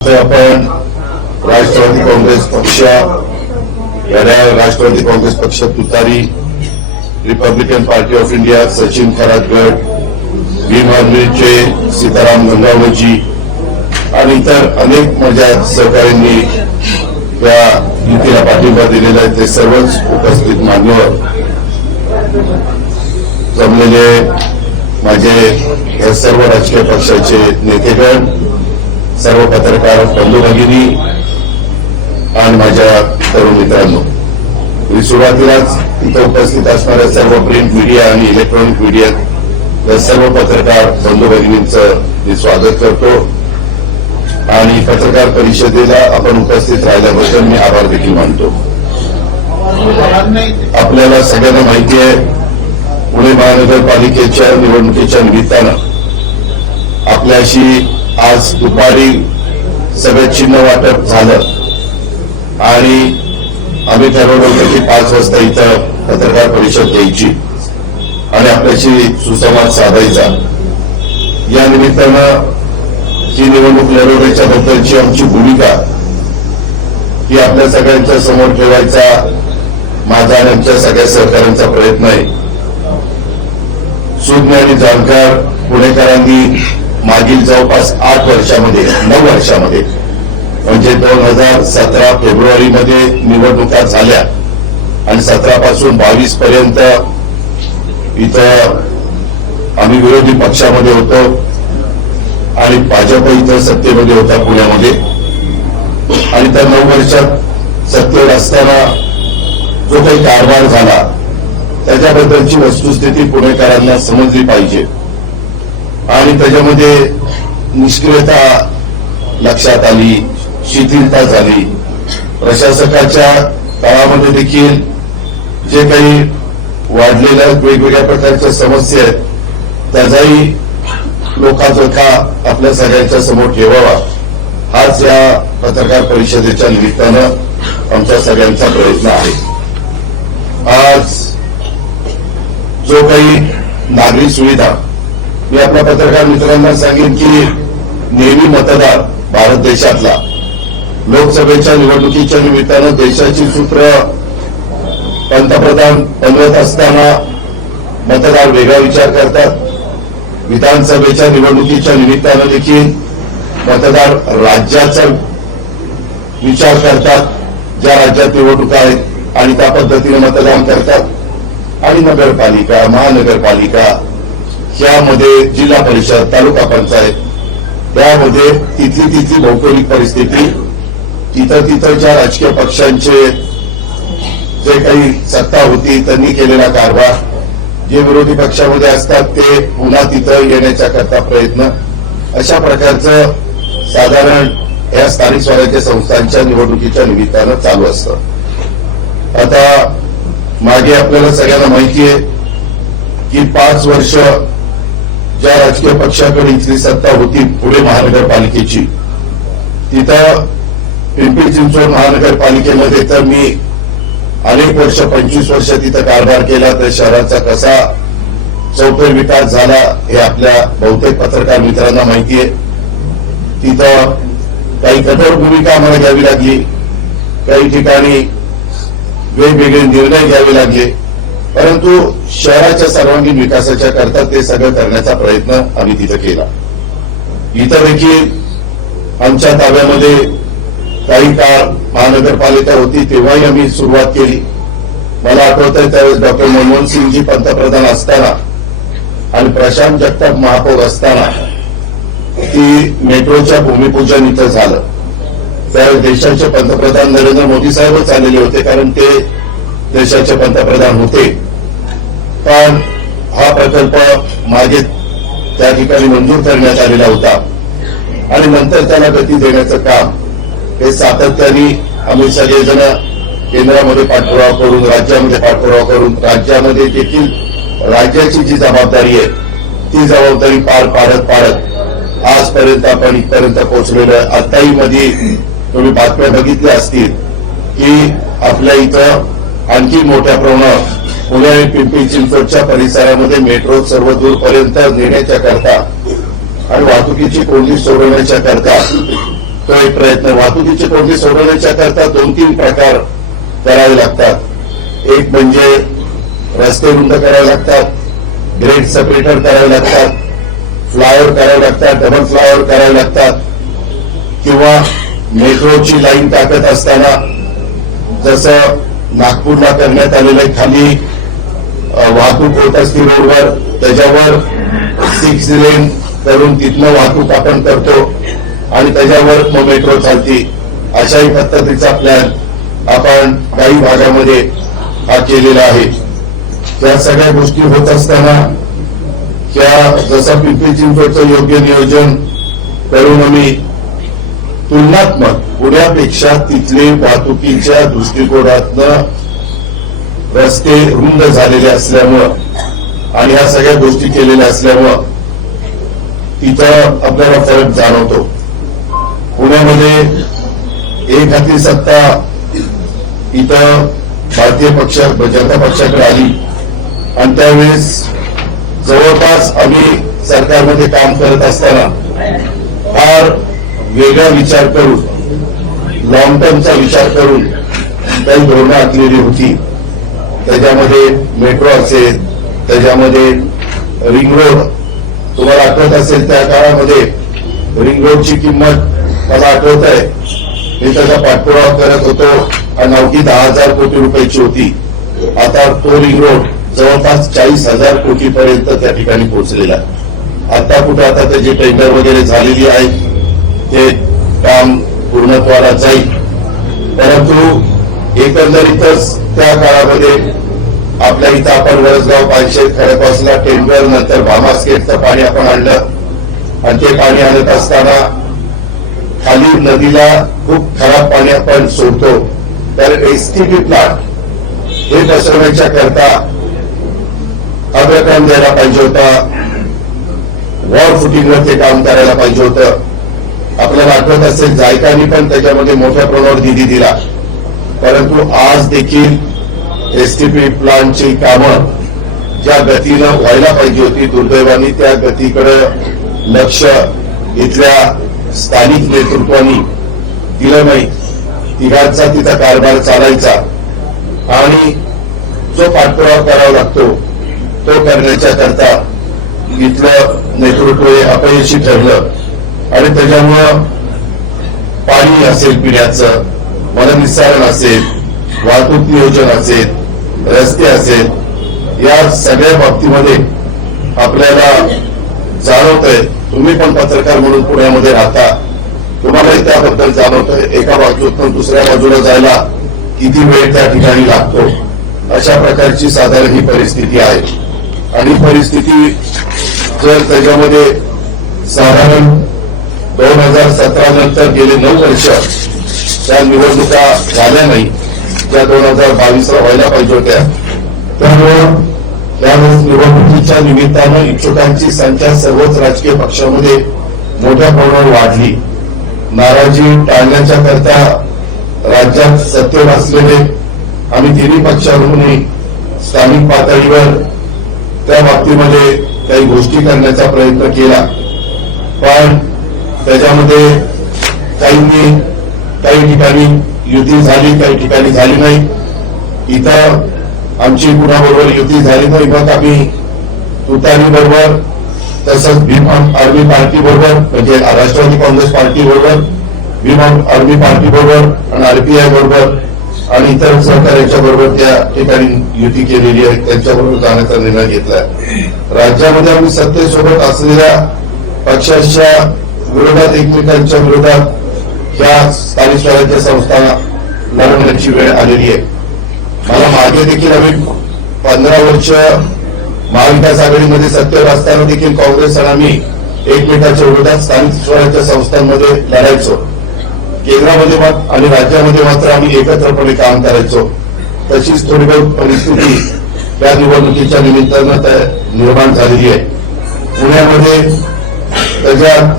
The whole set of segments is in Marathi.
आपण राष्ट्रवादी काँग्रेस पक्ष राष्ट्रवादी काँग्रेस पक्ष तुतारी, Republican Party of India Sachin खरातगड, भीम आर्मीचे सीताराम गंगावजी आणि इतर अनेक माझ्या सहकाऱ्यांनी या युतीला पाठिंबा दिलेला आहे. ते सर्वच उपस्थित मान्यवर जमलेले माझे या सर्व राजकीय पक्षाचे नेतेगण, सर्व पत्रकार बंधू भगिनी आणि माझ्या तरुण मित्रांनो, मी सुरुवातीलाच इथं उपस्थित असणाऱ्या सर्व प्रिंट मीडिया आणि इलेक्ट्रॉनिक मीडिया या सर्व पत्रकार बंधू भगिनींचं मी स्वागत करतो आणि पत्रकार परिषदेला आपण उपस्थित राहिल्याबद्दल मी आभार देखील मानतो. आपल्याला सगळ्यांना माहिती आहे, पुणे महानगरपालिकेच्या निवडणुकीच्या निमित्तानं आपल्याशी आज दुपारी सगळं चिन्ह वाटप झालं आणि आम्ही ठरवलं होतं की 5 वाजता इथं पत्रकार परिषद घ्यायची आणि आपल्याशी सुसंवाद साधायचा. या निमित्तानं ही निवडणूक लढवण्याच्या बद्दलची आमची भूमिका ही आपल्या सगळ्यांच्या समोर ठेवायचा माझा आणि आमच्या सगळ्या सहकाऱ्यांचा प्रयत्न आहे. सुज्ञ आणि जाणकार पुणेकरांनी मागील जवळपास 9 वर्षामध्ये म्हणजे 2017 फेब्रुवारीमध्ये निवडणुका झाल्या आणि 17 पासून 22 पर्यंत इथं आम्ही विरोधी पक्षामध्ये होतो आणि भाजप इथं सत्तेमध्ये होता पुण्यामध्ये. आणि त्या 9 वर्षात सत्तेवर असताना जो काही कारभार झाला त्याच्याबद्दलची वस्तुस्थिती पुणेकरांना समजली पाहिजे आणि त्याच्यामध्ये निष्क्रियता लक्षात आली, शिथिलता झाली. प्रशासकाच्या काळामध्ये देखील जे काही वाढलेल्या वेगवेगळ्या प्रकारच्या समस्या आहेत त्याचाही लोकांचा आपल्या सगळ्यांच्या समोर ठेवावा, हाच या पत्रकार परिषदेच्या निमित्तानं आमच्या सगळ्यांचा प्रयत्न आहे. आज जो काही नागरी सुविधा, मी आपल्या पत्रकार मित्रांना सांगेन की नेहमी मतदार भारत देशातला लोकसभेच्या निवडणुकीच्या निमित्तानं देशाची सूत्र पंतप्रधान बनवत असताना मतदार वेगळा विचार करतात. विधानसभेच्या निवडणुकीच्या निमित्तानं देखील मतदार राज्याचा विचार करतात, ज्या राज्यात निवडणुका आहेत आणि त्या पद्धतीने मतदान करतात. आणि नगरपालिका, महानगरपालिका यामध्ये जिल्हा परिषद, तालुका पंचायत त्यामध्ये तिथली भौगोलिक परिस्थिती, तिथच्या राजकीय पक्षांचे जे काही सत्ता होती त्यांनी केलेला कारभार, जे विरोधी पक्षामध्ये असतात ते पुन्हा तिथं येण्याच्या करता प्रयत्न, अशा प्रकारचं साधारण या स्थानिक स्वराज्य संस्थांच्या निवडणुकीच्या निमित्तानं चालू असतं. आता मागे आपल्याला सगळ्यांना माहिती आहे की 5 वर्ष ज्या राजकीय पक्षाकडे इथली सत्ता होती पुणे महानगरपालिकेची, तिथं पिंपरी चिंचवड महानगरपालिकेमध्ये तर मी अनेक वर्ष 25 वर्ष तिथं कारभार केला. तर शहराचा कसा चौफेर विकास झाला हे आपल्या बहुतेक पत्रकार मित्रांना माहिती आहे. तिथं काही कठोर भूमिका आम्हाला घ्यावी लागली, काही ठिकाणी वेगवेगळे निर्णय घ्यावे लागले, परंतु शहराच्या सर्वांगीण विकासाच्या करता ते सगळं करण्याचा प्रयत्न आम्ही तिथं केला. इथं देखील आमच्या ताब्यामध्ये काही काळ महानगरपालिका होती तेव्हाही आम्ही सुरुवात केली. मला आठवतंय त्यावेळेस डॉक्टर मनमोहन सिंगजी पंतप्रधान असताना आणि प्रशांत जगताप महापौर असताना ती मेट्रोच्या भूमिपूजन इथं झालं. त्यावेळेस देशाचे पंतप्रधान नरेंद्र मोदी साहेबच आलेले होते, कारण ते देशाचे पंतप्रधान होते. पण हा प्रकल्प मागे त्या ठिकाणी मंजूर करण्यात आलेला होता आणि नंतर त्याला गती देण्याचं काम हे सातत्याने आम्ही सगळेजण केंद्रामध्ये पाठपुरावा करून, राज्यामध्ये पाठपुरावा करून, राज्यामध्ये देखील राज्याची जी जबाबदारी आहे ती जबाबदारी पार पाडत आजपर्यंत आपण इथपर्यंत पोहोचलेलो आहे. आताही मध्ये तुम्ही बातम्या बघितल्या असतील की आपल्या इथं आणखी मोठ्या प्रमाणात पुणे आणि पिंपरी चिंचवडच्या परिसरामध्ये मेट्रो सर्व दूरपर्यंत नेण्याच्या करता आणि वाहतुकीची कोंडी सोडवण्याच्या करता तो एक प्रयत्न. वाहतुकीचे कोंडी सोडवण्याच्या करता 2-3 प्रकार करावे लागतात. एक म्हणजे रस्ते रुंद करावे लागतात, ग्रेड सेपरेटर करावे लागतात, फ्लायओव्हर करावे लागतात, डबल फ्लायओव्हर करावे लागतात, किंवा मेट्रोची लाईन टाकत असताना जसं नागपूरला करण्यात आलेलं खाली वाहतूक होत असते रोडवर, त्याच्यावर 6 लेन करून तिथनं वाहतूक आपण करतो आणि त्याच्यावर मग मेट्रो चालती. अशाही पद्धतीचा प्लॅन आपण काही भागामध्ये हा केलेला आहे. या सगळ्या गोष्टी होत असताना त्या जसं पिंपरी चिंचवडचं योग्य नियोजन करून आम्ही तुलनात्मक पुण्यापेक्षा तिथले वाहतुकीच्या दृष्टिकोनातनं रस्ते रुंद झालेले असल्यामुळं आणि ह्या सगळ्या गोष्टी केलेल्या असल्यामुळं तिथं आपल्याला फरक जाणवतो. पुण्यामध्ये एक हाती सत्ता इथं भारतीय जनता पक्षाकडे आली आणि त्यावेळेस जवळपास आम्ही सरकारमध्ये काम करत असताना फार वेगळा विचार करून, लॉंग टर्मचा विचार करून काही धोरणं आखलेली होती. त्याच्यामध्ये मेट्रो असेल, त्याच्यामध्ये रिंग रोड. तुम्हाला आठवत असेल त्या काळामध्ये रिंग रोडची किंमत मला आठवत आहे, मी त्याचा पाठपुरावा करत होतो आणि अवघी 10,000 कोटी रुपयाची होती. आता तो रिंग रोड जवळपास 40,000 कोटीपर्यंत त्या ठिकाणी पोहोचलेला आहे. आता कुठे आता त्याची टेंडर वगैरे झालेली आहे, ते काम पूर्णत्वाला जाईल. परंतु एकंदरीतच त्या काळामध्ये आपल्या इथं आपण वरसगाव, पानशेत, खडकवासला टेंडर, नंतर भामास्केटचं पाणी आपण आणलं आणि ते पाणी आणत असताना खाली नदीला खूप खराब पाणी आपण सोडतो. तर एसटीपी प्लांट हे बसवण्याच्या करता अग्रक्रम द्यायला पाहिजे होता, वॉर फुटिंगवर ते काम करायला पाहिजे होतं. आपल्याला आठवत असेल जायकांनी पण त्याच्यामध्ये मोठ्या प्रमाणावर निधी दिला. परंतु आज देखील एसटीपी प्लांटची कामं ज्या गतीनं व्हायला पाहिजे होती, दुर्दैवाने त्या गतीकडे लक्ष इथल्या स्थानिक नेतृत्वानी दिलं नाही. तिघांचा तिचा कारभार चालायचा आणि जो पाठपुरावा करावा लागतो तो करण्याच्या करता इथलं नेतृत्व हे अपयशी ठरलं आणि त्याच्यामुळं पाणी असेल पिण्याचं, मलनिस्सारण असेल, वाहतूक नियोजन असेल, रस्ते असेल, या सगळ्या बाबतीमध्ये आपल्याला जाणवतंय. तुम्ही पण पत्रकार म्हणून पुण्यामध्ये राहता, तुम्हालाही त्याबद्दल जाणवतंय. एका बाजूतून दुसऱ्या बाजूला जायला किती वेळ त्या ठिकाणी लागतो, अशा प्रकारची साधारण ही परिस्थिती आहे. आणि परिस्थिती जर त्याच्यामध्ये साधारण 2017 नंतर गेले 9 वर्ष त्या निवडणुका झाल्या नाही, ज्या 2022ला व्हायला पाहिजे होत्या. त्यामुळं त्यावेळेस निवडणुकीच्या निमित्तानं इच्छुकांची संख्या सर्वच राजकीय पक्षामध्ये मोठ्या प्रमाणावर वाढली. नाराजी टाळण्याच्या करता राज्यात सत्तेवर असलेले आम्ही तिन्ही पक्षांनी स्थानिक पातळीवर त्या बाबतीमध्ये काही गोष्टी करण्याचा प्रयत्न केला. पण त्याच्यामध्ये काही ठिकाणी युती झाली, काही ठिकाणी झाली नाही. इथं आमची कुणाबरोबर युती झाली नाही, मग आम्ही तुतारी बरोबर, तसंच भीम आर्मी पार्टी बरोबर, म्हणजे राष्ट्रवादी काँग्रेस पार्टी बरोबर, भीम आर्मी पार्टी बरोबर आणि आरपीआय बरोबर आणि इतर सहकार्याच्या बरोबर त्या ठिकाणी युती केलेली आहे. त्यांच्याबरोबर जाण्याचा निर्णय घेतलाय. राज्यामध्ये आम्ही सत्तेसोबत असलेल्या पक्षाच्या विरोधात, एकमेकांच्या विरोधात ह्या स्थानिक स्वराज्य संस्थांना लढवण्याची वेळ आलेली आहे. मला मागे देखील आम्ही 15 वर्ष महाविकास आघाडीमध्ये सत्तेवर असताना देखील काँग्रेस आणि आम्ही एकमेकांच्या विरोधात स्थानिक स्वराज्य संस्थांमध्ये लढायचो. केंद्रामध्ये आणि राज्यामध्ये मात्र आम्ही एकत्रपणे काम करायचो. तशीच थोडी बहुत परिस्थिती त्या निवडणुकीच्या निमित्तानं निर्माण झालेली आहे. पुण्यामध्ये त्याच्यात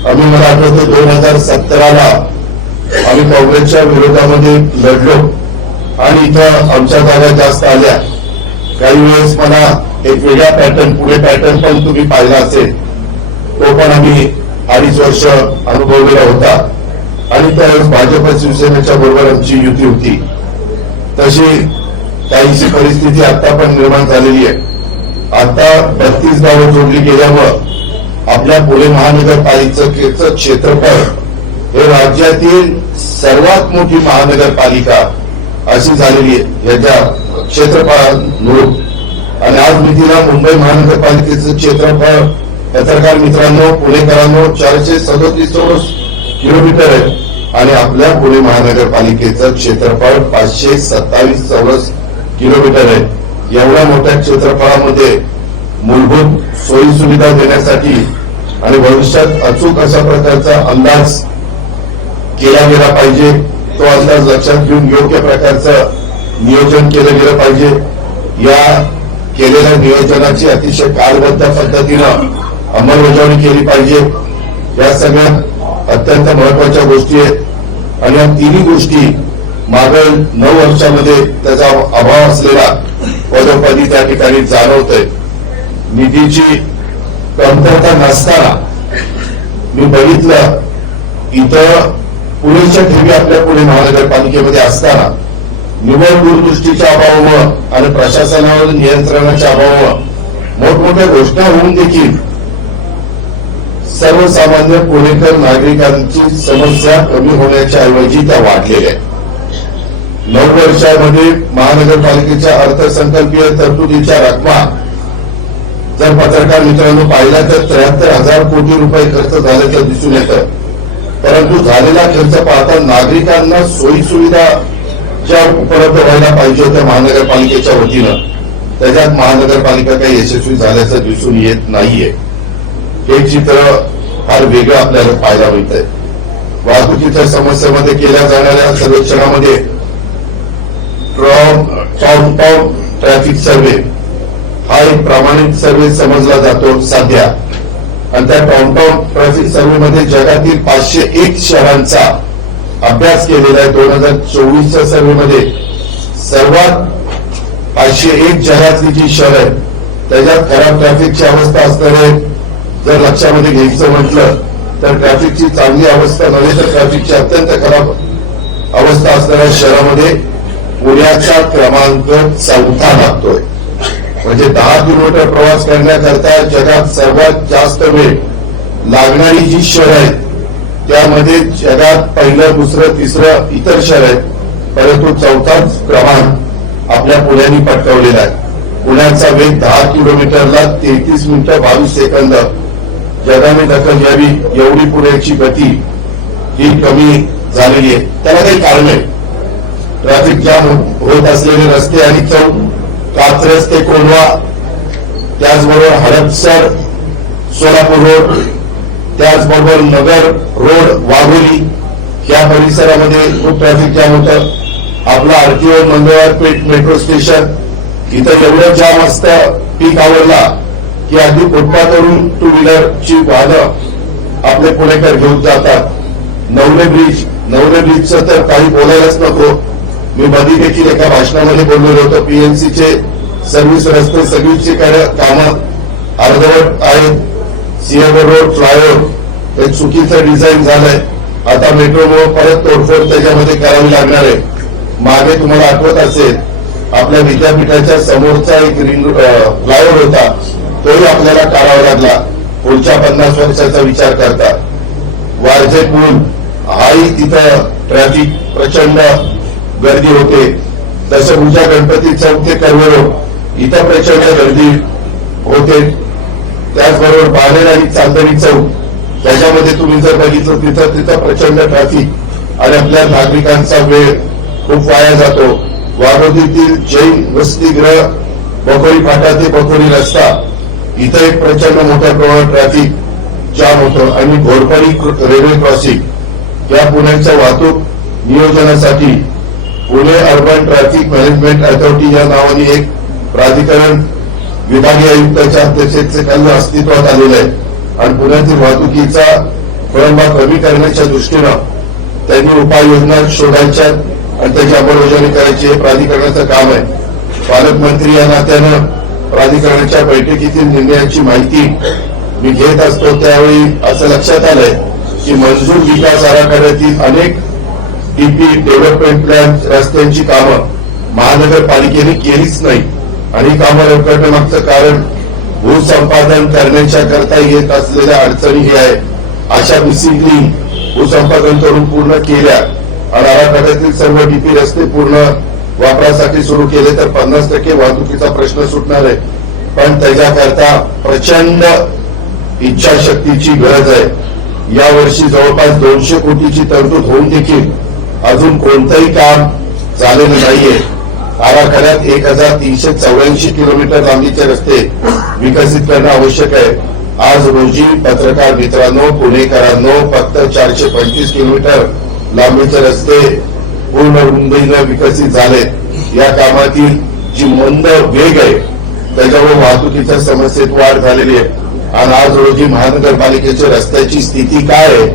आम्ही, मला आठवतं 2017ला आम्ही काँग्रेसच्या विरोधामध्ये लढलो आणि इथं आमच्या जागा जास्त आल्या. काही वेळेस मला एक वेगळा पॅटर्न, पुढे पॅटर्न पण तुम्ही पाहिला असेल, तो पण आम्ही 2.5 वर्ष अनुभवलेला होता. त्यावेळेस भाजप शिवसेनेच्या बरोबर आमची युती होती, तशी काहीशी परिस्थिती आता पण निर्माण झालेली आहे. आता 32 गावं जोडली गेल्यामुळं आपल्या पुणे महानगरपालिकेचं क्षेत्रफळ हे राज्यातील सर्वात मोठी महानगरपालिका अशी झालेली आहे याच्या क्षेत्रफळानुरूप. आणि आज मितीला मुंबई महानगरपालिकेचं क्षेत्रफळ पत्रकार मित्रांनो, पुणेकरांनो 437 किलोमीटर आहे आणि आपल्या पुणे महानगरपालिकेचं क्षेत्रफळ 527 चौरस किलोमीटर आहे. एवढ्या मोठ्या क्षेत्रफळामध्ये मूलभूत सोयी सुविधा देण्यासाठी आणि भविष्यात अचूक अशा प्रकारचा अंदाज केला गेला पाहिजे. तो अंदाज लक्षात घेऊन योग्य प्रकारचं नियोजन केलं गेलं पाहिजे. या केलेल्या नियोजनाची अतिशय कालबद्ध पद्धतीनं अंमलबजावणी केली पाहिजे. या सगळ्यात अत्यंत महत्वाच्या गोष्टी आहेत आणि या तिन्ही गोष्टी मागील 9 वर्षामध्ये त्याचा अभाव असलेला पदोपदी त्या ठिकाणी जाणवतोय. निधीची कमतरता नसताना मी बघितलं इथं पुरेशा ठेवी आपल्या पुणे महानगरपालिकेमध्ये असताना निवड दूरदृष्टीच्या अभावामुळं आणि प्रशासनावर नियंत्रणाच्या अभावामुळं मोठमोठ्या घोषणा होऊन देखील सर्वसामान्य पुणेकर नागरिकांची समस्या कमी होण्याच्या ऐवजी त्या वाढलेल्या आहेत. 9 वर्षामध्ये महानगरपालिकेच्या अर्थसंकल्पीय तरतुदीच्या रकमा जर पत्रकार मित्रांनो पाहिला तर 73,000 कोटी रुपये खर्च झाल्याचं दिसून येतं. परंतु झालेला खर्च पाहता नागरिकांना सोयी सुविधा ज्या उपलब्ध व्हायला पाहिजे होत्या महानगरपालिकेच्या वतीनं त्याच्यात महानगरपालिका काही यशस्वी झाल्याचं दिसून येत नाहीये. हे चित्र फार वेगळं आपल्याला पाहायला मिळतंय. वाहतुकीच्या समस्येमध्ये केल्या जाणाऱ्या सर्वेक्षणामध्ये टाउन ट्रॅफिक सर्व्हे हा एक प्रामाणिक सर्व्हे समजला जातो सध्या. आणि त्या टाउन ट्रॅफिक सर्व्हे मध्ये जगातील 501 शहरांचा अभ्यास केलेला आहे. 2024च्या सर्व्हे मध्ये सर्वात 501 जगातली जी शहर आहेत त्याच्यात खराब ट्रॅफिकची अवस्था असणारे जर लक्षामध्ये घ्यायचं म्हटलं तर ट्रॅफिकची चांगली अवस्था नव्हे तर ट्रॅफिकची अत्यंत खराब अवस्था असणाऱ्या शहरामध्ये पुण्याचा क्रमांक 4था लागतोय. म्हणजे 10 किलोमीटर प्रवास करण्याकरता जगात सर्वात जास्त वेळ लागणारी जी शहर आहेत त्यामध्ये जगात पहिलं, दुसरं, तिसरं इतर शहर आहेत. परंतु 4थाच क्रमांक आपल्या पुण्याने पटकावलेला आहे. पुण्याचा वेग 10 किलोमीटरला 33 मिनिटं 22 सेकंद. जगाने दखल घ्यावी एवढी पुण्याची गती ही कमी झालेली आहे. त्याला काही कारण आहे. ट्रॅफिक जाम होत असलेले रस्ते आणि चौक, कात्रज ते कोंढवा, त्याचबरोबर हडपसर सोलापूर रोड, त्याचबरोबर नगर रोड वाघोली या परिसरामध्ये खूप ट्रॅफिक जाम होतं. आपला RTO Mangalwar Peth metro station इथं एवढं जाम असतं पीक आवरला की अगदी फुटपाथवरून टू व्हीलरची वाहनं आपले पुणेकर घेऊन जातात. नवले ब्रिजचं तर काही बोलायलाच नको. मी मध्ये देखील एका भाषणामध्ये बोललेलो होतो. पीएमसीचे सर्व्हिस रस्ते सगळीचे कामं अर्धवट आहेत. सिंहगड रोड फ्लायओव्हर हे चुकीचं डिझाईन झालंय. आता मेट्रोमुळे परत तोडफोड त्याच्यामध्ये करावी लागणार आहे. मागे तुम्हाला आठवत असेल आपल्या विद्यापीठाच्या समोरचा एक फ्लायओव्हर होता तोही आपल्याला काढावा लागला पुढच्या 50 वर्षाचा विचार करता. वारजे पूल हाही तिथं ट्रॅफिक प्रचंड गर्दी होते. दशभुजा गणपती चौक ते कर्वेरोड इथं प्रचंड गर्दी होते. त्याचबरोबर बाणेर आणि चांदणी चौक त्याच्यामध्ये तुम्ही जर बघितलं तिथं प्रचंड ट्रॅफिक आणि आपल्या नागरिकांचा वेळ खूप वाया जातो. वाघोलीतील जैन वसतिगृह बखोरी फाटा ते बखोरी रस्ता इथं एक प्रचंड मोठ्या प्रमाणात ट्रॅफिक जाम होतं. आणि घोरपडी रेल्वे क्रॉसिंग या पुण्याच्या वाहतूक नियोजनासाठी Pune urban traffic management authority या नावाने एक प्राधिकरण विभागीय आयुक्ताच्या अध्यक्षतेखाली अस्तित्वात आलेलं आहे. आणि पुण्यातील वाहतुकीचा खोळंबा कमी करण्याच्या दृष्टीनं त्यांनी उपाययोजना शोधायच्या आणि त्याची अंमलबजावणी करायची हे प्राधिकरणाचं काम आहे. पालकमंत्री या नात्यानं प्राधिकरणाच्या बैठकीतील निर्णयाची माहिती मी घेत असतो त्यावेळी असं लक्षात आलंय की मंजूर विकास आराखड्यातील अनेक डीपी डेव्हलपमेंट प्लॅन रस्त्यांची कामं महानगरपालिकेने केलीच नाही आणि कामं रखडण्यामागचं कारण भूसंपादन करण्याच्या करता येत असलेल्या अडचणी हे आहे. अशा मिसिंग लिंक भूसंपादन करून पूर्ण केल्या आणि आराखड्यातील सर्व डीपी रस्ते पूर्ण वापरासाठी सुरू केले तर 50% वाहतुकीचा प्रश्न सुटणार आहे. पण त्याच्याकरता प्रचंड इच्छाशक्तीची गरज आहे. यावर्षी जवळपास 200 कोटीची तरतूद होऊन देखील अजून कोणतंही काम झालेलं नाहीये. आराखड्यात 1384 किलोमीटर लांबीचे रस्ते विकसित करणं आवश्यक आहे. आज रोजी पत्रकार मित्रांनो, पुणेकरांनो, फक्त 425 किलोमीटर लांबीचे रस्ते पूर्ण रुंदीनं विकसित झालेत. या कामातील जी मंद वेग आहे त्याच्यामुळे वाहतुकीच्या समस्येत वाढ झालेली आहे. आणि आज रोजी महानगरपालिकेच्या रस्त्याची स्थिती काय आहे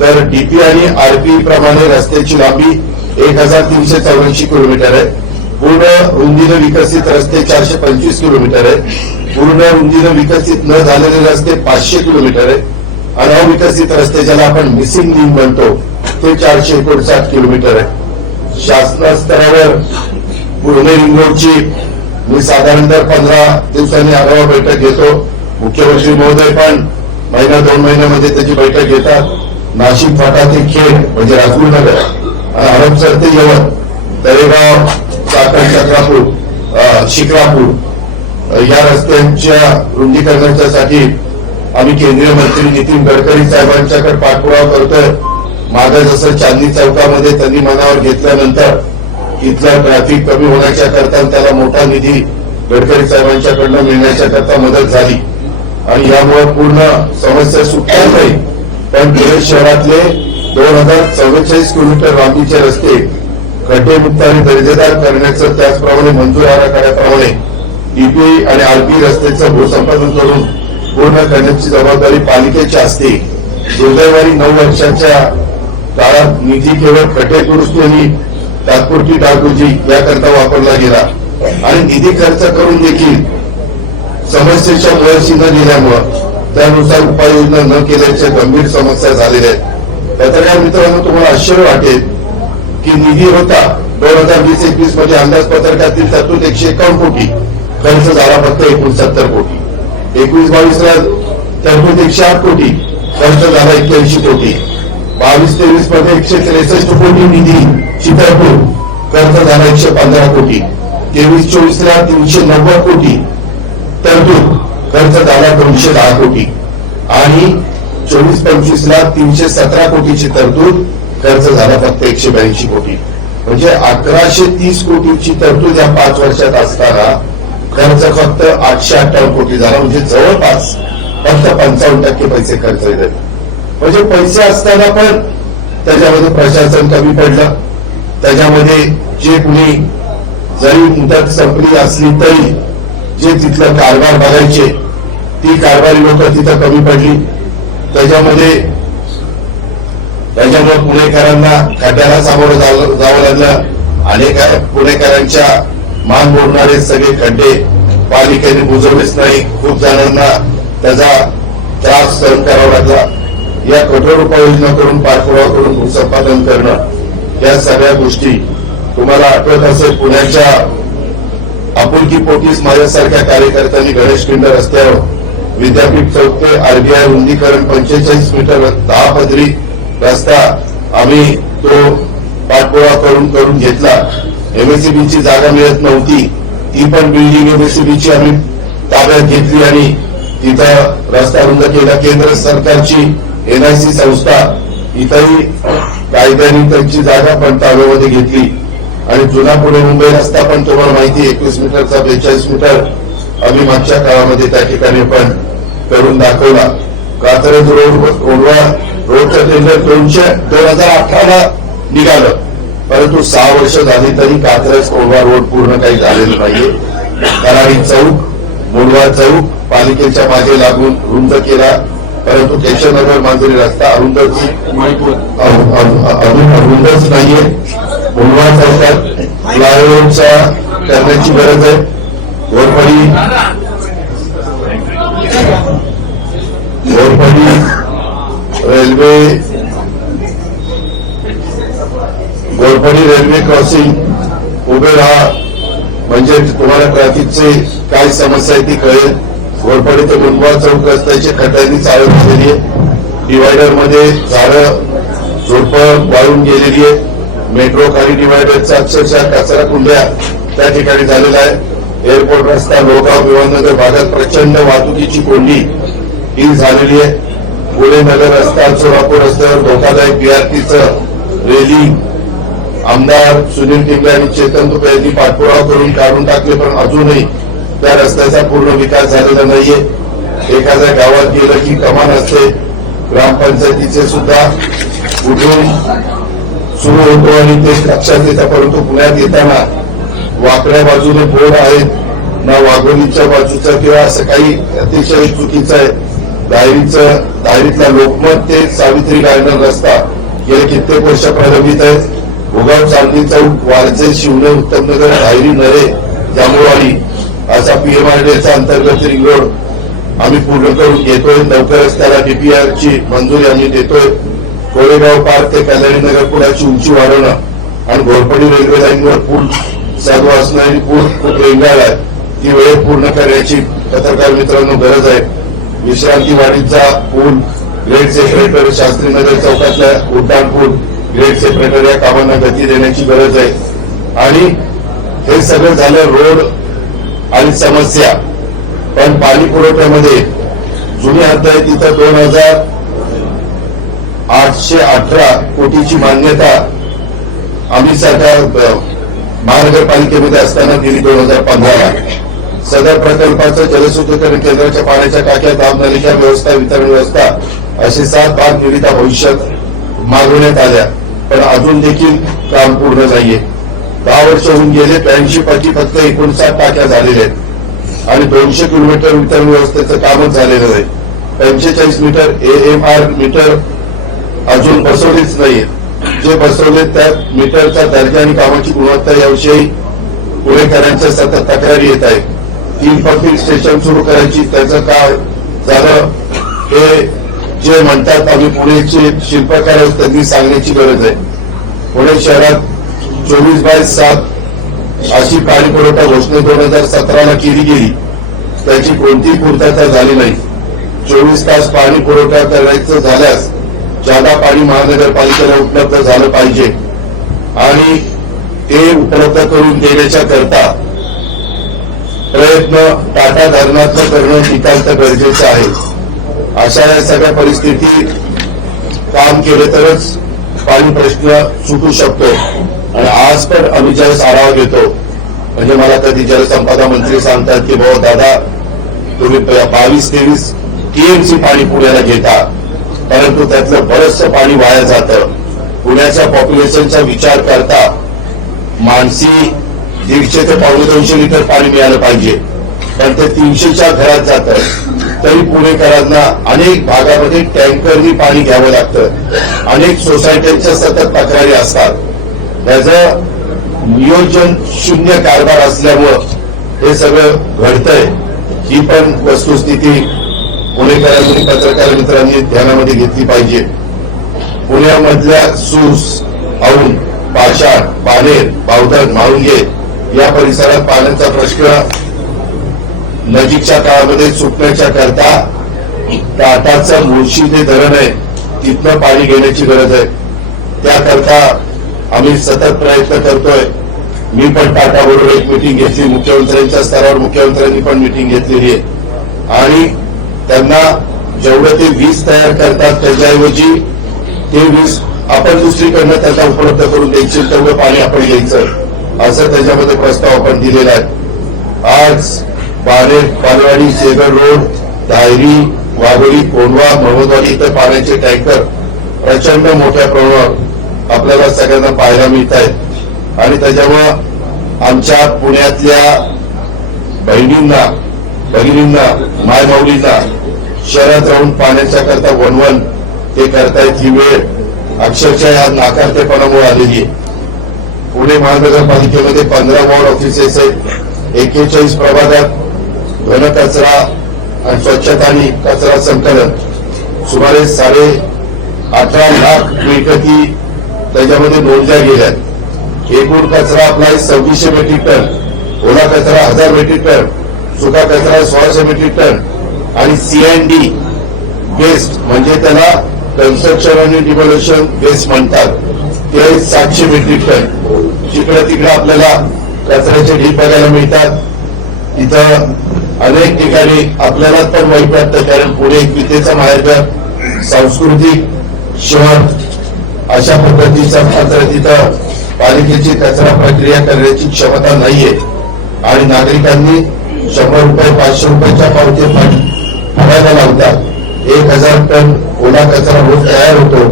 तर डीपी आणि आरपी प्रमाणे रस्त्याची लांबी 1384 किलोमीटर आहे. पूर्ण रुंदीनं विकसित रस्ते 425 किलोमीटर आहे. पूर्ण रुंदीनं विकसित न झालेले रस्ते 500 किलोमीटर आहे. आणि अविकसित रस्ते ज्याला आपण मिसिंग लिंक म्हणतो ते 459 किलोमीटर आहे. शासन स्तरावर पुणे रिंग रोडची मी साधारणतः 15 दिवसांनी आढावा बैठक घेतो. मुख्यमंत्री महोदय पण महिना 2 महिन्यामध्ये त्याची बैठक घेतात. नाशिक फाटा ते खेड म्हणजे राजगुरुनगर आणि हडपसर ते यवत, तळेगाव, चाकण, चक्रापूर, शिक्रापूर या रस्त्यांच्या रुंदीकरणाच्यासाठी आम्ही केंद्रीय मंत्री नितीन गडकरी साहेबांच्याकडे पाठपुरावा करतोय. मागे जसं चांदणी चौकामध्ये त्यांनी मनावर घेतल्यानंतर इथला ट्रॅफिक कमी होण्याच्या करता त्याला मोठा निधी गडकरी साहेबांच्याकडनं मिळण्याच्या करता मदत झाली आणि यामुळे पूर्ण समस्या सुटणार नाही. पण पुणे शहरातले 2044 किलोमीटर लांबीचे रस्ते खड्डेमुक्त आणि दर्जेदार करण्याचं त्याचप्रमाणे मंजूर आराखड्याप्रमाणे डीपी आणि आरपी रस्त्याचं भूसंपादन करून पूर्ण करण्याची जबाबदारी पालिकेची असते. दुर्दैवारी 9 वर्षाच्या काळात निधी केवळ खड्डे दुरुस्ती आणि तात्पुरती डागडुजी याकरता वापरला गेला आणि निधी खर्च करून देखील समस्येच्या मुळाशी न गेल्यामुळं त्यानुसार उपाययोजना न केल्याच्या गंभीर समस्या झालेल्या आहेत. पत्रकार मित्रांनो, तुम्हाला आश्चर्य वाटेल की निधी होता 2020-21 मध्ये अंदाजपत्रकातील तरतूद 151 कोटी, खर्च झाला फक्त 69 कोटी. 21-22 ला तरतूद 108 कोटी, खर्च झाला 81 कोटी. 22-23 मध्ये 163 कोटी निधीची तरतूद, खर्च झाला 115 कोटी. 23-24 ला 390 कोटी तरतूद, खर्च झाला 210 कोटी आणि 24-25 ला 317 कोटीची तरतूद, खर्च झाला फक्त 182 कोटी. म्हणजे 1130 कोटीची तरतूद या 5 वर्षात असताना खर्च फक्त 858 कोटी झाला. म्हणजे जवळपास फक्त 55% पैसे खर्च झाले. म्हणजे पैसे असताना पण त्याच्यामध्ये प्रशासन कमी पडलं. त्याच्यामध्ये जे कुणी जरी मुदत संपली असली तरी जे तिथलं कारभार बघायचे ती कारभारी लोक तिथं कमी पडली. त्याच्यामुळे पुणेकरांना खड्ड्याला सामोरं जावं लागलं. अनेक पुणेकरांच्या मान मोडणारे सगळे खड्डे पालिकेने बुजवलेच नाही. खूप जणांना त्याचा त्रास सहन करावा लागला. या कठोर उपाययोजना करून पाठपुरावा करून भूसंपादन करणं या सगळ्या गोष्टी तुम्हाला आठवत असेल. पुण्याच्या आपुलकी पोटीस माझ्यासारख्या कार्यकर्त्यांनी गणेश खिंड रस्त्यावर विद्यापीठ चौक ते आरबीआय रुंदीकरण 45 मीटर 10 पदरी रस्ता आम्ही तो पाठपुरावा करून घेतला. एमएससीबीची जागा मिळत नव्हती, ती पण बिल्डिंग एमएससीबीची आम्ही ताब्यात घेतली आणि तिथं रस्ता रुंद केला. केंद्र सरकारची एनआयसी संस्था इथंही कायद्याने त्यांची जागा पण ताब्यामध्ये घेतली आणि जुना पुणे मुंबई रस्ता पण तुम्हाला माहिती 21 मीटरचा 42 मीटर आम्ही मागच्या काळामध्ये त्या ठिकाणी पण करून दाखवला. कात्रज रोडवा रोडचं टेंडर 2018 निघालं, परंतु 6 वर्ष झाली तरी कात्रज कोंढवा रोड पूर्ण काही झालेलं नाहीये. कराडी चौक, मोडवा चौक पालिकेच्या मागे लागून रुंद केला, परंतु केशवनगर मांजरी रस्ता अरुंदच नाहीये. मोडवा चौकात फ्लायओव्हरचा करण्याची गरज आहे. Ghorpadi railway Ghorpadi railway crossing उभे राहा म्हणजे तुम्हाला ट्रॅफिकचे काय समस्या आहे ती कळेल. घोरपडी ते मुंबई चौक रस्त्याची खड्ड्यांनी चालत गेलेली आहे. डिवायडर मध्ये झाडं झोडपं वाळून गेलेली आहे. मेट्रो खाली डिवायडरचा अक्षरशः कचरा कुंड्या त्या ठिकाणी झालेला आहे. एअरपोर्ट रस्ता लोहगाव विमाननगर भागात प्रचंड वाहतुकीची कोंडी ही झालेली आहे. पुणे नगर रस्ता सोलापूर रस्त्यावर धोकादायक बीआरटीचं रेलिंग आमदार सुनील टिंगरे आणि चेतन तुपे यांनी पाठपुरावा करून काढून टाकले, पण अजूनही त्या रस्त्याचा पूर्ण विकास झालेला नाहीये. एखाद्या गावात गेलं की कमान असते. ग्रामपंचायतीचे सुद्धा कुठून सुरू होतो आणि ते लक्षात येतं, परंतु पुण्यात येताना वाकड्या बाजूने बोर्ड आहेत ना वाघोलीच्या बाजूचा किंवा असं काही अतिशय चुकीचं आहे. दायरीतला लोकमत ते सावित्री गार्डन रस्ता गेले कित्येक वर्ष प्रलंबित आहे. भोगाव चांदी चौक वारजे शिवणे उत्तमनगर धायरी नरे जांभूळवाडी असा पीएमआरडीएचा अंतर्गत रिंग रोड आम्ही पूर्ण करून घेतोय. लवकरच त्याला डीपीआरची मंजुरी आम्ही देतोय. कोरेगाव पार्क ते कल्याणी नगर पुलाची उंची वाढवणं आणि घोरपडी रेल्वे लाईनवर पूल चालू असणारी पूल खूप रेंगाळ आहे, ती वेळ पूर्ण करण्याची पत्रकार मित्रांनो गरज आहे. विश्रांतीवाडीचा पूल ग्रेड सेपरेटर शास्त्रीनगर चौकातल्या उड्डाण पूल ग्रेड सेपरेटर या कामांना गती देण्याची गरज आहे. आणि हे सगळं झालं रोड आणि समस्या, पण पाणी पुरवठ्यामध्ये जुनी हद्द आहे तिथं 2,818 कोटीची मान्यता आम्ही सरकार महानगरपालिकेमध्ये असताना दिली 2015ला. सदर प्रकल्पाचं जलशुद्धीकरण केंद्राच्या पाण्याच्या टाक्या दाबनलिका व्यवस्था वितरण व्यवस्था असे 7 भाग निविदा भविष्यात मागवण्यात आल्या, पण अजून देखील काम पूर्ण नाहीये. 10 वर्ष होऊन गेले. 82 पैकी फक्त 59 टाक्या झालेल्या आहेत आणि 200 किलोमीटर वितरण व्यवस्थेचं कामच झालेलं नाही. 45 मीटर AMR मीटर अजून बसवलेच नाहीये. जे बसवले त्या मीटरचा दर्जा आणि कामाची गुणवत्ता याविषयी पुणेकरांच्या सतत तक्रारी येत आहेत. 3 पंपिंग स्टेशन सुरू करायची, त्याचं काय झालं हे जे म्हणतात आम्ही पुणेचे शिल्पकार आहोत त्यांनी सांगण्याची गरज आहे. पुणे शहरात 24/7 अशी पाणी पुरवठा घोषणा 2017ला केली गेली, त्याची कोणतीही पूर्तता झाली नाही. 24 तास पाणी पुरवठा करायचं झाल्यास जादा पाणी महानगरपालिकेला उपलब्ध झालं पाहिजे आणि ते उपलब्ध करून देण्याच्या करता प्रयत्न टाटा धरणातलं करणं नितांत गरजेचं आहे. अशा या सगळ्या परिस्थितीत काम केलं तरच पाणी प्रश्न सुटू शकतो. आणि आज पण आम्ही ज्यावेळेस आढावा घेतो म्हणजे मला कधी जलसंपदा मंत्री सांगतात की भाऊ दादा तुम्ही 22-23 TMC पाणी पुण्याला घेता, परंतु त्यातलं बरंचसं पाणी वाया जातं. पुण्याच्या पॉप्युलेशनचा विचार करता माणसी 150 ते 250 लिटर पाणी मिळालं पाहिजे, पण ते 300च्या घरात जातं. तरी पुणेकरांना अनेक भागामध्ये टँकरनी पाणी घ्यावं लागतं. अनेक सोसायट्यांच्या सतत तक्रारी असतात. त्याचं नियोजन शून्य कारभार असल्यामुळं हे सगळं घडतंय. ही पण वस्तुस्थिती पुणेकरांनी पत्रकार मित्रांनी ध्यानामध्ये घेतली पाहिजे. पुण्यामधल्या सूस औंध पाषाण पानेर बावधन म्हाळुंगे या परिसरात पाण्याचा प्रश्न नजीकच्या काळामध्ये सुटण्याच्या करता टाटाचं मुळशी जे धरण आहे तिथनं पाणी घेण्याची गरज आहे. त्याकरता आम्ही सतत प्रयत्न करतोय. मी पण टाटा बरोबर एक मिटिंग घेतली, मुख्यमंत्र्यांच्या स्तरावर मुख्यमंत्र्यांनी पण मिटिंग घेतलेली आहे आणि त्यांना जेवढं ते वीज तयार करतात त्याच्याऐवजी ते वीज आपण दुसरीकडनं त्यांना उपलब्ध करून द्यायची, तेवढं पाणी आपण घ्यायचं असं त्याच्यामध्ये प्रस्ताव आपण दिलेला आहे. आज बालेवाडी शेगर रोड धायरी वाघोली कोंढवा महमदवाडी इथं पाण्याचे टँकर प्रचंड मोठ्या प्रमाणावर आपल्याला सगळ्यांना पाहायला मिळत आहेत आणि त्याच्यामुळं आमच्या पुण्यातल्या भगिनींना मायमाऊलींना शहरात राहून पाण्याच्या करता वनवन ते करतायत. ही वेळ अक्षरशः या नाकारतेपणामुळे आलेली आहे. पुणे महानगरपालिकेमध्ये 15 वॉर्ड ऑफिसेस आहेत. 41 प्रभागात घनकचरा आणि स्वच्छता आणि कचरा संकलन सुमारे 18 लाख मिळकती त्याच्यामध्ये नोंदल्या गेल्यात। एकूण कचरा आपला 2600 मेट्रिक टन, ओला कचरा 1000 मेट्रिक टन, सुका कचरा 1600 मेट्रिक टन आणि सीएनडी वेस्ट म्हणजे त्याला कन्स्ट्रक्शन आणि डिमोलेशन वेस्ट म्हणतात, ते 700 मेट्रिक टन। जिकडे तिकडे आपल्याला कचऱ्याचे ढीप बघायला मिळतात। इथं अनेक ठिकाणी आपल्याला पण वाईट वाटतं, कारण पुणे एक विद्येचा माहेरघर, सांस्कृतिक शहर, अशा पद्धतीचा कचरा तिथं पालिकेची कचरा प्रक्रिया करण्याची क्षमता नाहीये आणि नागरिकांनी 100 रुपये 500 रुपयाच्या पावती भरायला लावतात। 1000 टन ओला कचरा रोज तयार होतो,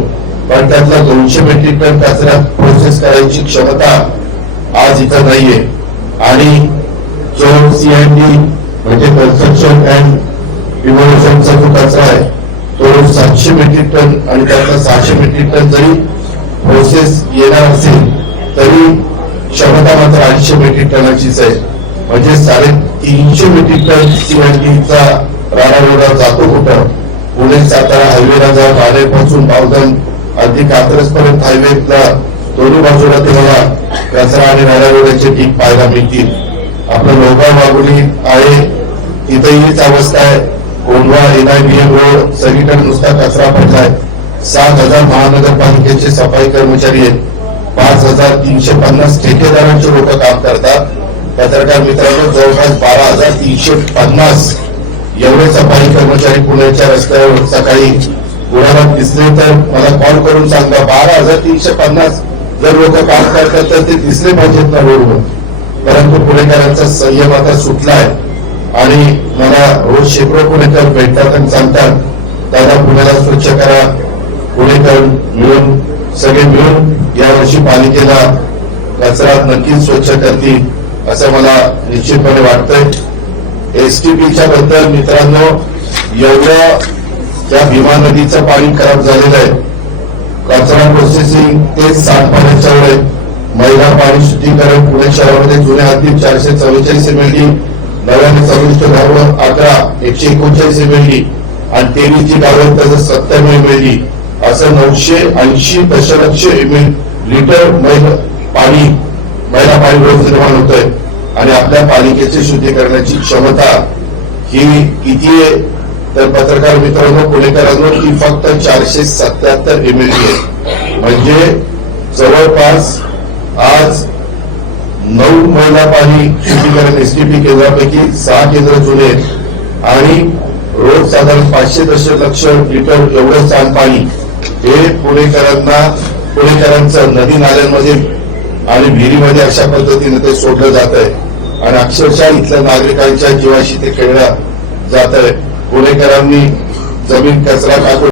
पण त्यातला 200 मेट्रिक टन कचरा प्रोसेस करायची क्षमता आज इथं नाहीये। आणि जो सीएनडी म्हणजे कन्स्ट्रक्शन अँड डिमोलेशनचा जो कचरा आहे तो 700 मेट्रिक टन आणि त्यातला 600 मेट्रिक टन जरी प्रोसेस येणार असेल तरी क्षमता मात्र 800 मेट्रिक टनाचीच आहे। म्हणजे 350 मेट्रिक टन सीएनडीचा राडारोडा जातो कुठं? पुणे सातारा हायवेला जा, बाणेरपासून बावधन अगदी कात्रजपर्यंत हायवेला दोन्ही बाजूला तुम्हाला कचरा आणि राडारोड्याचे ढीग पाहायला मिळतील। आपलं लोगाव वाघोली आहे तिथेही हीच अवस्था आहे। कोंढवा एनआयबीएम रोड सगळीकडे नुसता कचरा पडलाय। 7000 महानगरपालिकेचे सफाई कर्मचारी आहेत, 5350 ठेकेदारांचे लोक काम करतात। पत्रकार मित्रांनो, जवळपास 12350 एवढे सफाई कर्मचारी पुण्याच्या रस्त्यावर सकाळी गुन्ह्यात दिसले तर मला कॉल करून सांगा। 12350 जर लोक काम करतात तर ते दिसले पाहिजेत ना रोडवर। परंतु पुणेकरांचा संयम आता सुटलाय आणि मला रोज शेकडो पुणेकर भेटतात आणि सांगतात, दादा पुण्याला स्वच्छ करा। पुणेकर मिळून सगळे मिळून यावर्षी पालिकेला कचरा नक्कीच स्वच्छ करतील असं मला निश्चितपणे वाटतंय। एसटीपीच्या बद्दल मित्रांनो, एवढं त्या भीमा नदीचं पाणी खराब झालेलं आहे, कचरा प्रोसेसिंग तेच सांडपाण्याच्यावर आहे। महिला पाणी शुद्धीकरण पुणे शहरामध्ये जुन्या हद्दीत 444 एमएलडी, नव्याने समाविष्ट गावं 11 139 एमएलडी आणि 23 जी गावं त्याचं 97 एमएलडी असं 980 दशलक्ष लिटर महिला पाणी रोज निर्माण होतोय। आणि आपल्या पालिकेची शुद्धीकरणाची क्षमता ही किती आहे तर पत्रकार मित्रांनो, पुणेकरांनो, ती फक्त 477 एमएलडी आहे। म्हणजे जवळपास आज 9 महिला पाणी शुद्धीकरण एसटीपी केंद्रापैकी 6 केंद्र जुने आणि रोज साधारण 500 दशलक्ष लिटर एवढं सांडपाणी हे पुणेकरांचं नदी नाल्यांमध्ये आणि विहिरीमध्ये अशा पद्धतीने ते सोडलं जात आहे आणि अक्षरशः इथल्या नागरिकांच्या जीवाशी ते खेळलं जात आहे। पुणेकरांनी जमीन कचरा टाकून